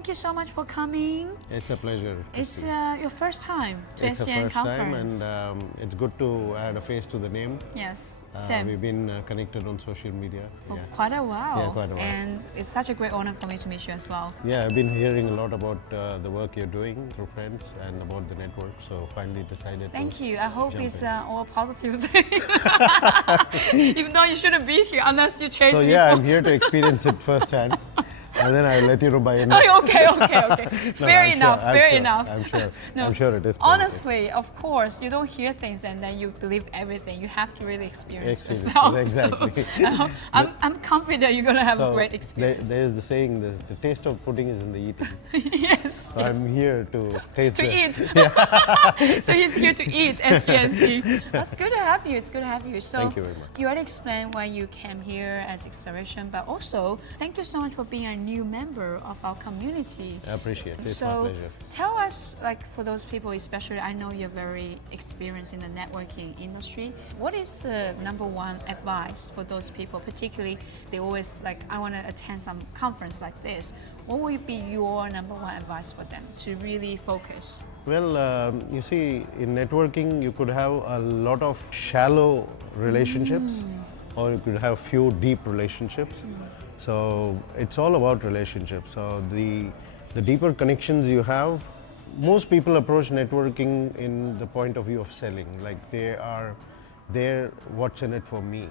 thank you so much for coming. It's a pleasure. It's your first time to It's the SGN first conference. time, and it's good to add a face to the name. Yes, same. We've been connected on social media. For quite a while. Yeah, quite a while. And it's such a great honor for me to meet you as well. Yeah, I've been hearing a lot about the work you're doing through friends and about the network, so finally decided Thank you. I hope it's in. all positive. Even though you shouldn't be here unless you chase So me. yeah, I'm here to experience it firsthand, and then I'll let you know by end. Okay. Fair I'm enough. sure, Fair I'm sure, enough. I'm sure. No, I'm sure it is positive. honestly, of course, you don't hear things and then you believe everything. You have to really experience Experience, yourself. exactly. So, I'm confident you're gonna have a great experience. There's the saying: the taste of pudding is in the eating. Yes. So I'm here to taste To the, eat. So he's here to eat, SGNC. That's good to have you. It's good to have you. So Thank you very much. You already explained why you came here as inspiration, but also thank you so much for being a new member of our community. I appreciate it. It's So my pleasure. tell us, like for those people, especially I know you're very experienced in the networking industry. What is the #1 advice for those people? Particularly, they always like, I want to attend some conference like this. What would be your #1 advice for them to really focus? Well, you see, in networking, you could have a lot of shallow relationships, or you could have few deep relationships. So it's all about relationships. So the deeper connections you have, most people approach networking in the point of view of selling, like they are there, what's in it for me.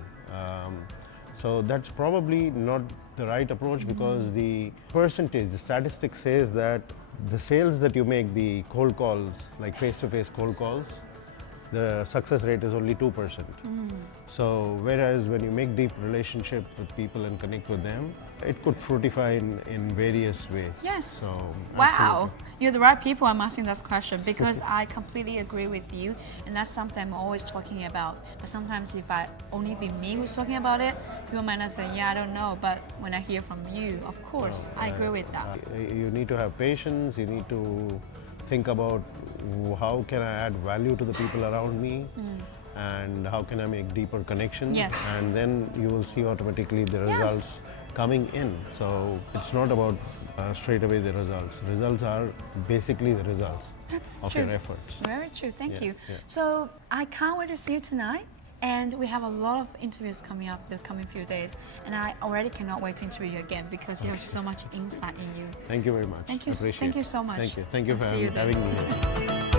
So that's probably not the right approach, because the percentage, the statistic says that the sales that you make, the cold calls, like face-to-face cold calls, the success rate is only 2%. So whereas when you make deep relationship with people and connect with them, it could fructify in various ways. Yes. So, wow. absolutely. You're the right people I'm asking this question, because I completely agree with you, and that's something I'm always talking about. But sometimes if I only be me who's talking about it, people might not say, yeah, I don't know. But when I hear from you, of course, I agree with that. You need to have patience, you need to think about how can I add value to the people around me, and how can I make deeper connections. Yes. And then you will see automatically the results coming in. So it's not about straight away the results. Results are basically the results of true. your efforts. Very true, thank you. Yeah. So I can't wait to see you tonight. And we have a lot of interviews coming up the coming few days. And I already cannot wait to interview you again, because you have so much insight in you. Thank you very much. Thank you. Appreciate Thank you it. so much. Thank you. Thank you I'll for see you having me here.